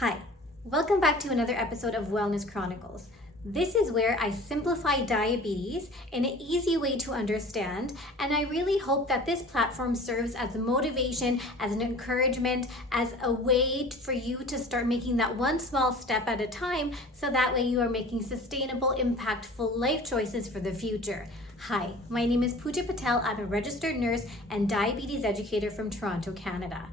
Hi, welcome back to another episode of Wellness Chronicles. This is where I simplify diabetes in an easy way to understand, and I really hope that this platform serves as a motivation, as an encouragement, as a way for you to start making that one small step at a time, so that way you are making sustainable, impactful life choices for the future. Hi, my name is Pooja Patel. I'm a registered nurse and diabetes educator from Toronto, Canada.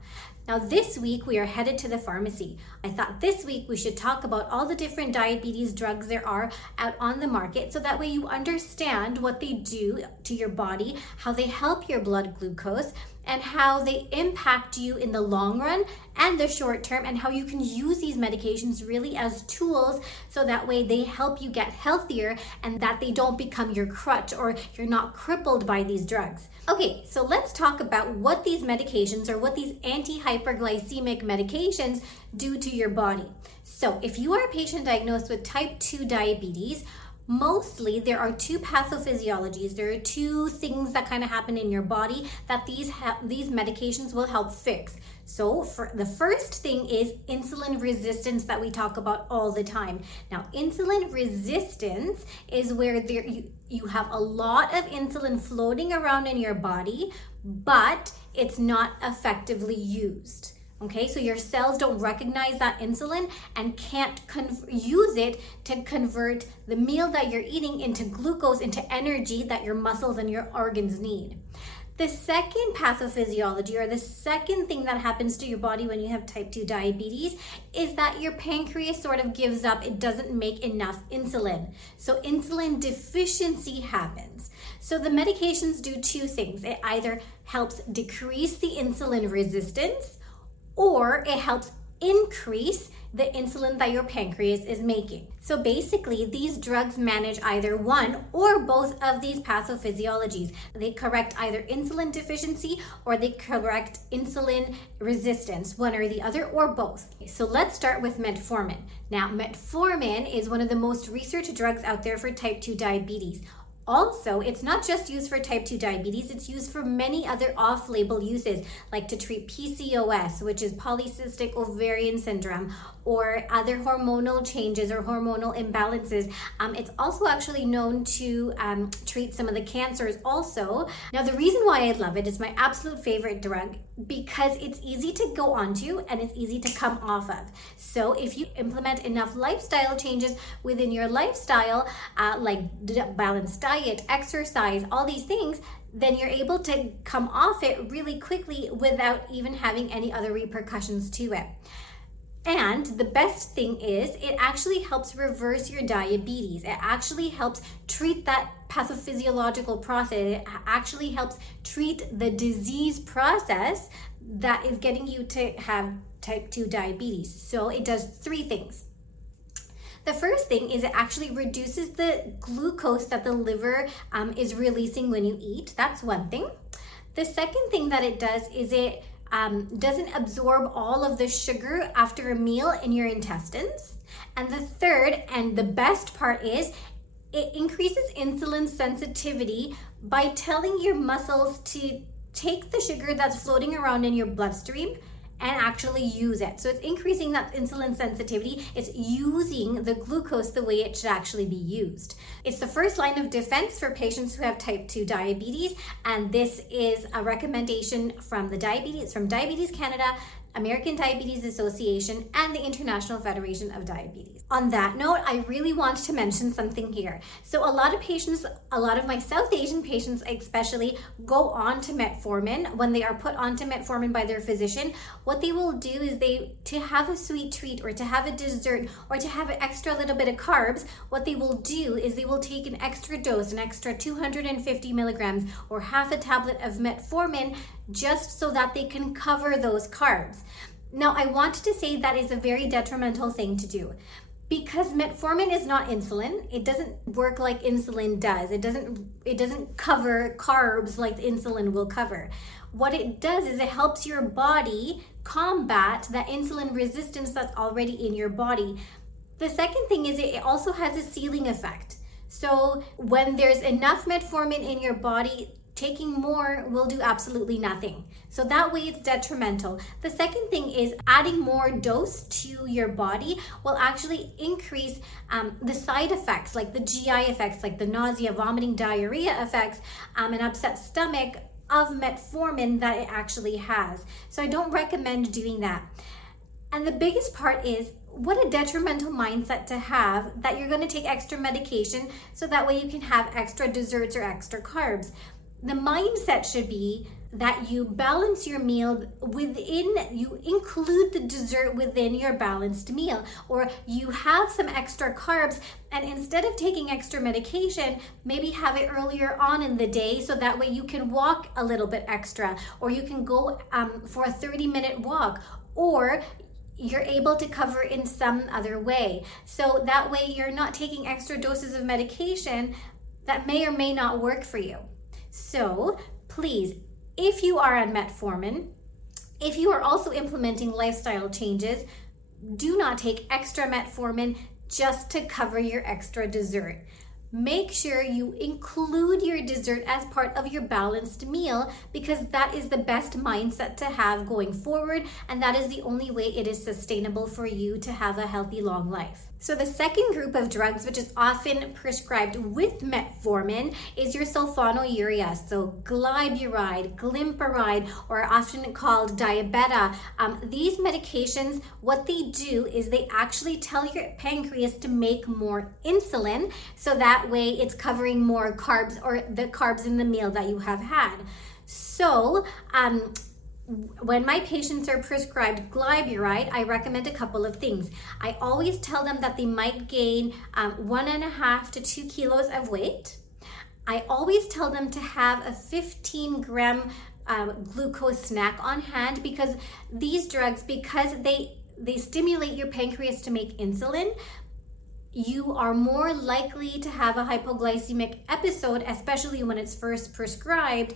Now this week we are headed to the pharmacy. I thought this week we should talk about all the different diabetes drugs there are out on the market, so that way you understand what they do to your body, how they help your blood glucose, and how they impact you in the long run and the short term, and how you can use these medications really as tools, so that way they help you get healthier and that they don't become your crutch or you're not crippled by these drugs. Okay, so let's talk about what these medications or what these anti-hyperglycemic medications do to your body. So if you are a patient diagnosed with type 2 diabetes, mostly there are two pathophysiologies. There are two things that kind of happen in your body that these medications will help fix. So for the first thing is insulin resistance that we talk about all the time. Now, insulin resistance is where you have a lot of insulin floating around in your body, but it's not effectively used. Okay, so your cells don't recognize that insulin and can't use it to convert the meal that you're eating into glucose, into energy that your muscles and your organs need. The second pathophysiology, or the second thing that happens to your body when you have type 2 diabetes, is that your pancreas sort of gives up. It doesn't make enough insulin. So insulin deficiency happens. So the medications do two things. It either helps decrease the insulin resistance, or it helps increase the insulin that your pancreas is making. So basically, these drugs manage either one or both of these pathophysiologies. They correct either insulin deficiency or they correct insulin resistance, one or the other, or both. So let's start with metformin. Now, metformin is one of the most researched drugs out there for type 2 diabetes. Also, it's not just used for type 2 diabetes, it's used for many other off-label uses, like to treat PCOS, which is polycystic ovarian syndrome, or other hormonal changes or hormonal imbalances. It's also actually known to treat some of the cancers also. Now, the reason why I love it is my absolute favorite drug, because it's easy to go onto and it's easy to come off of. So if you implement enough lifestyle changes within your lifestyle, like balanced diet, exercise, all these things, then you're able to come off it really quickly without even having any other repercussions to it. And the best thing is it actually helps reverse your diabetes. It actually helps treat that pathophysiological process. It actually helps treat the disease process that is getting you to have type 2 diabetes. So it does three things. The first thing is it actually reduces the glucose that the liver is releasing when you eat. That's one thing. The second thing that it does is it doesn't absorb all of the sugar after a meal in your intestines. And the third and the best part is it increases insulin sensitivity by telling your muscles to take the sugar that's floating around in your bloodstream and actually use it. So it's increasing that insulin sensitivity. It's using the glucose the way it should actually be used. It's the first line of defense for patients who have type 2 diabetes, and this is a recommendation from Diabetes Canada, American Diabetes Association, and the International Federation of Diabetes. On that note, I really want to mention something here. So a lot of my South Asian patients especially, go on to metformin. When they are put onto metformin by their physician, what they will do is to have a sweet treat or to have a dessert or to have an extra little bit of carbs, what they will do is they will take an extra dose, an extra 250 milligrams or half a tablet of metformin, just so that they can cover those carbs. Now, I want to say that is a very detrimental thing to do, because metformin is not insulin. It doesn't work like insulin does. It doesn't cover carbs like insulin will cover. What it does is it helps your body combat that insulin resistance that's already in your body. The second thing is it also has a ceiling effect. So when there's enough metformin in your body, taking more will do absolutely nothing. So that way it's detrimental. The second thing is adding more dose to your body will actually increase the side effects, like the GI effects, like the nausea, vomiting, diarrhea effects, and upset stomach of metformin that it actually has. So I don't recommend doing that. And the biggest part is, what a detrimental mindset to have that you're going to take extra medication so that way you can have extra desserts or extra carbs. The mindset should be that you balance your meal you include the dessert within your balanced meal, or you have some extra carbs, and instead of taking extra medication, maybe have it earlier on in the day so that way you can walk a little bit extra, or you can go for a 30-minute walk, or you're able to cover in some other way. So that way you're not taking extra doses of medication that may or may not work for you. So please, if you are on metformin, if you are also implementing lifestyle changes, do not take extra metformin just to cover your extra dessert. Make sure you include your dessert as part of your balanced meal, because that is the best mindset to have going forward, and that is the only way it is sustainable for you to have a healthy, long life. So the second group of drugs, which is often prescribed with metformin, is your sulfonylurea. So glyburide, glimepiride, or often called diabeta. These medications, what they do is they actually tell your pancreas to make more insulin, so that way it's covering more carbs, or the carbs in the meal that you have had. So when my patients are prescribed glyburide, I recommend a couple of things. I always tell them that they might gain 1.5 to 2 kilos of weight. I always tell them to have a 15-gram glucose snack on hand, because these drugs, because they stimulate your pancreas to make insulin, you are more likely to have a hypoglycemic episode, especially when it's first prescribed,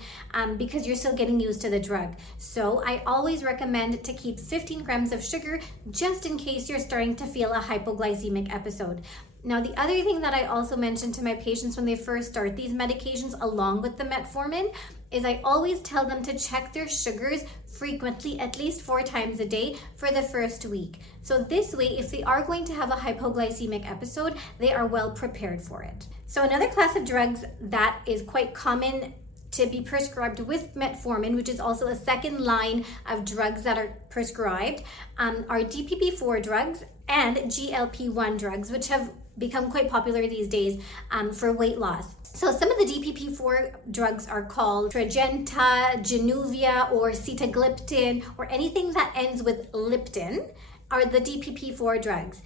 because you're still getting used to the drug. So I always recommend to keep 15 grams of sugar, just in case you're starting to feel a hypoglycemic episode. Now, the other thing that I also mention to my patients when they first start these medications along with the metformin is I always tell them to check their sugars frequently, at least 4 times a day for the first week. So this way, if they are going to have a hypoglycemic episode, they are well prepared for it. So another class of drugs that is quite common to be prescribed with metformin, which is also a second line of drugs that are prescribed, are DPP-4 drugs and GLP-1 drugs, which have become quite popular these days for weight loss. So some of the DPP-4 drugs are called Tradjenta, Januvia, or sitagliptin, or anything that ends with liptin are the DPP-4 drugs.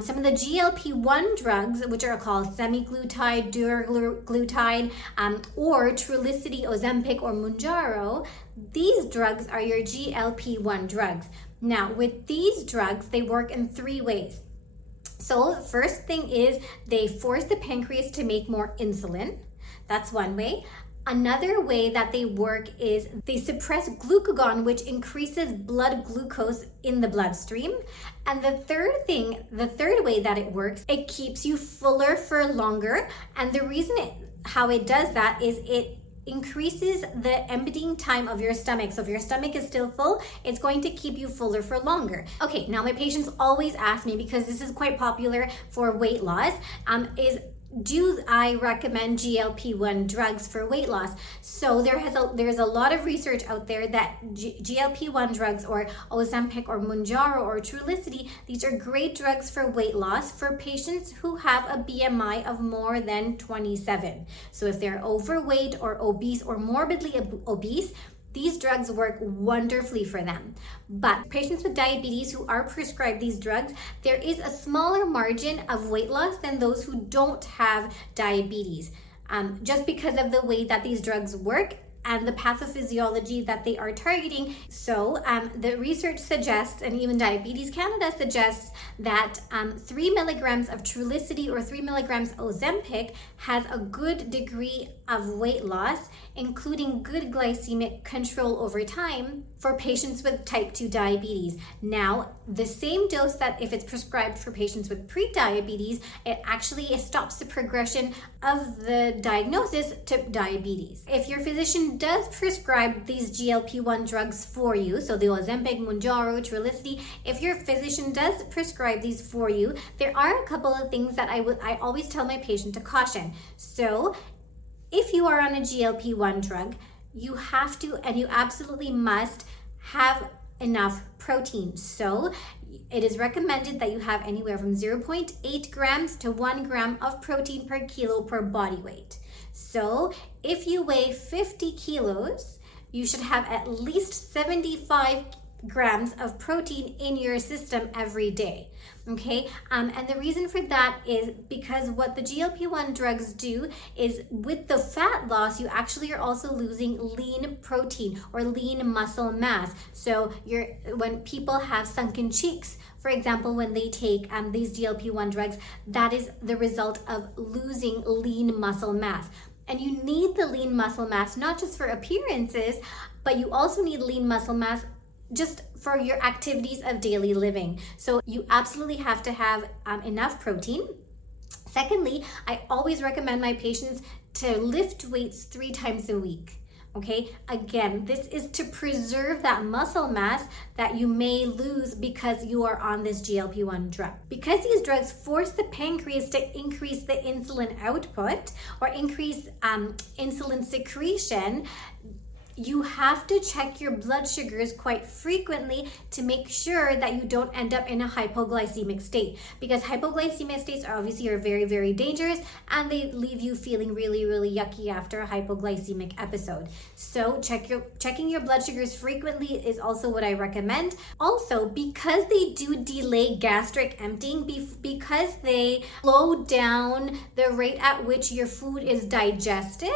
Some of the GLP-1 drugs, which are called semaglutide, duraglutide, or Trulicity, Ozempic, or Mounjaro, these drugs are your GLP-1 drugs. Now, with these drugs, they work in 3 ways. So the first thing is they force the pancreas to make more insulin. That's one way. Another way that they work is they suppress glucagon, which increases blood glucose in the bloodstream. And the third way that it works, it keeps you fuller for longer. And the reason how it does that is it increases the emptying time of your stomach. So if your stomach is still full, it's going to keep you fuller for longer. Okay, now my patients always ask me, because this is quite popular for weight loss, do I recommend GLP-1 drugs for weight loss? So there's a lot of research out there that GLP-1 drugs, or Ozempic, or Mounjaro, or Trulicity, these are great drugs for weight loss for patients who have a BMI of more than 27. So if they're overweight or obese or morbidly obese, these drugs work wonderfully for them. But patients with diabetes who are prescribed these drugs, there is a smaller margin of weight loss than those who don't have diabetes, just because of the way that these drugs work and the pathophysiology that they are targeting. So the research suggests, and even Diabetes Canada suggests, that 3 milligrams of Trulicity or 3 milligrams Ozempic has a good degree of weight loss, including good glycemic control over time for patients with type 2 diabetes. Now, the same dose that if it's prescribed for patients with pre-diabetes, it stops the progression of the diagnosis to diabetes. If your physician does prescribe these GLP-1 drugs for you, so the Ozempic, Mounjaro, Trulicity, if your physician does prescribe these for you, there are a couple of things that I always tell my patient to caution. So if you are on a GLP-1 drug, you have to and you absolutely must have enough protein. So it is recommended that you have anywhere from 0.8 grams to 1 gram of protein per kilo per body weight. So if you weigh 50 kilos, you should have at least 75 grams of protein in your system every day. Okay, and the reason for that is because what the GLP-1 drugs do is with the fat loss, you actually are also losing lean protein or lean muscle mass. So when people have sunken cheeks, for example, when they take these GLP-1 drugs, that is the result of losing lean muscle mass. And you need the lean muscle mass, not just for appearances, but you also need lean muscle mass just for your activities of daily living. So you absolutely have to have enough protein. Secondly, I always recommend my patients to lift weights 3 times a week. Okay, again, this is to preserve that muscle mass that you may lose because you are on this GLP-1 drug. Because these drugs force the pancreas to increase the insulin output or increase insulin secretion, you have to check your blood sugars quite frequently to make sure that you don't end up in a hypoglycemic state, because hypoglycemic states are obviously very, very dangerous and they leave you feeling really, really yucky after a hypoglycemic episode. So checking your blood sugars frequently is also what I recommend. Also, because they do delay gastric emptying, because they slow down the rate at which your food is digested,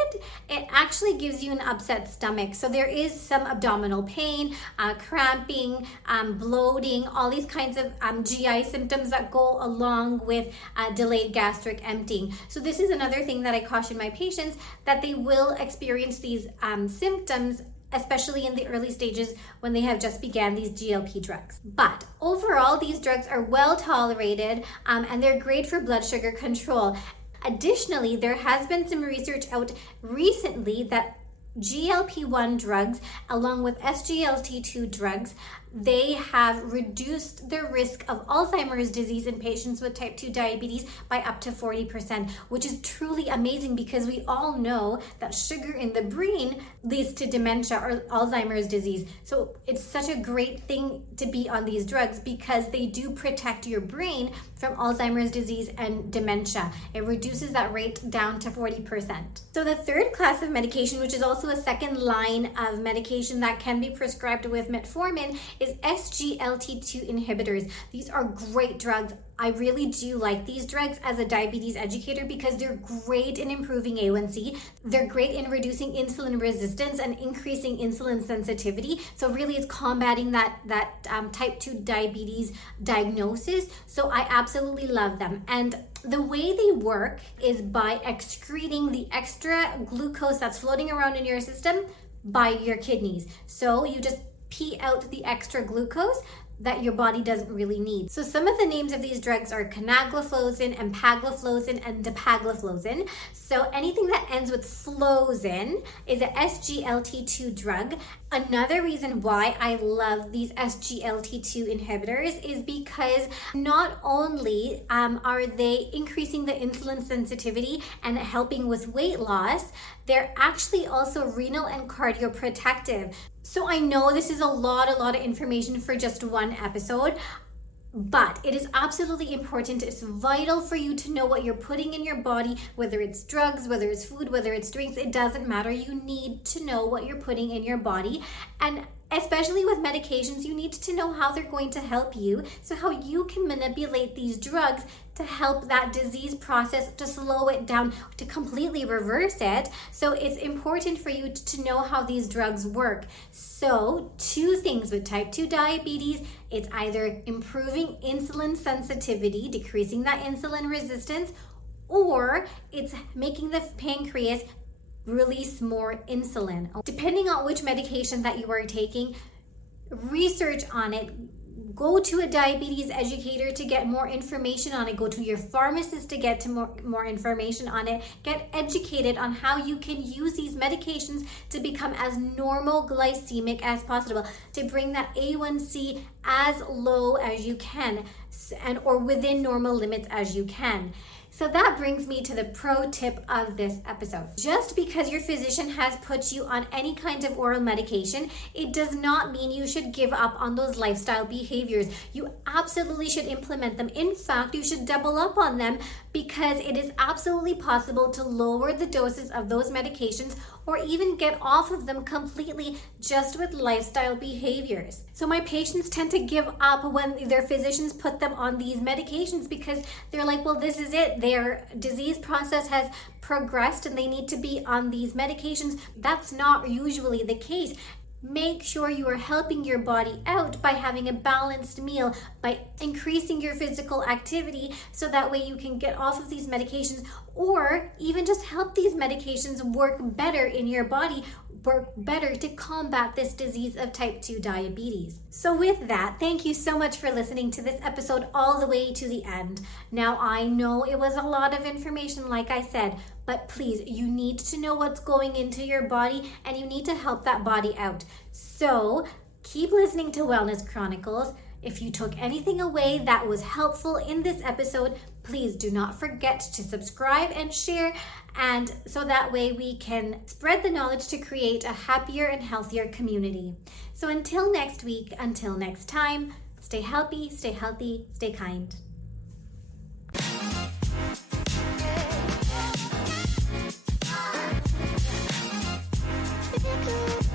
it actually gives you an upset stomach. So there is some abdominal pain, cramping, bloating, all these kinds of GI symptoms that go along with delayed gastric emptying. So this is another thing that I caution my patients, that they will experience these symptoms, especially in the early stages when they have just began these GLP drugs. But overall, these drugs are well tolerated and they're great for blood sugar control. Additionally, there has been some research out recently that GLP-1 drugs, along with SGLT2 drugs, they have reduced the risk of Alzheimer's disease in patients with type 2 diabetes by up to 40%, which is truly amazing because we all know that sugar in the brain leads to dementia or Alzheimer's disease. So it's such a great thing to be on these drugs because they do protect your brain from Alzheimer's disease and dementia. It reduces that rate down to 40%. So the third class of medication, which is also a second line of medication that can be prescribed with metformin, is SGLT2 inhibitors. These are great drugs. I really do like these drugs as a diabetes educator because they're great in improving A1C. They're great in reducing insulin resistance and increasing insulin sensitivity. So really it's combating that type 2 diabetes diagnosis. So I absolutely love them. And the way they work is by excreting the extra glucose that's floating around in your system by your kidneys. So you just pee out the extra glucose that your body doesn't really need. So some of the names of these drugs are canagliflozin, empagliflozin, and dapagliflozin. So anything that ends with flozin is a SGLT2 drug. Another reason why I love these SGLT2 inhibitors is because not only are they increasing the insulin sensitivity and helping with weight loss, they're actually also renal and cardioprotective. So I know this is a lot of information for just one episode, but it is absolutely important. It's vital for you to know what you're putting in your body, whether it's drugs, whether it's food, whether it's drinks, it doesn't matter. You need to know what you're putting in your body. And especially with medications, you need to know how they're going to help you, so how you can manipulate these drugs to help that disease process, to slow it down, to completely reverse it. So it's important for you to know how these drugs work. So 2 things with type 2 diabetes, it's either improving insulin sensitivity, decreasing that insulin resistance, or it's making the pancreas release more insulin. Depending on which medication that you are taking, research on it, Go to a diabetes educator to get more information on it. Go to your pharmacist to get more information on it. Get educated on how you can use these medications to become as normal glycemic as possible, to bring that A1C as low as you can, or within normal limits as you can. So that brings me to the pro tip of this episode. Just because your physician has put you on any kind of oral medication, it does not mean you should give up on those lifestyle behaviors. You absolutely should implement them. In fact, you should double up on them, because it is absolutely possible to lower the doses of those medications or even get off of them completely just with lifestyle behaviors. So my patients tend to give up when their physicians put them on these medications, because they're like, well, this is it. Their disease process has progressed and they need to be on these medications. That's not usually the case. Make sure you are helping your body out by having a balanced meal, by increasing your physical activity, so that way you can get off of these medications, or even just help these medications work better in your body, work better to combat this disease of type 2 diabetes. So with that, thank you so much for listening to this episode all the way to the end. Now, I know it was a lot of information, like I said, but please, you need to know what's going into your body and you need to help that body out. So keep listening to Wellness Chronicles. If you took anything away that was helpful in this episode, please do not forget to subscribe and share, and so that way we can spread the knowledge to create a happier and healthier community. So until next week, until next time, stay healthy, stay kind. Thank you.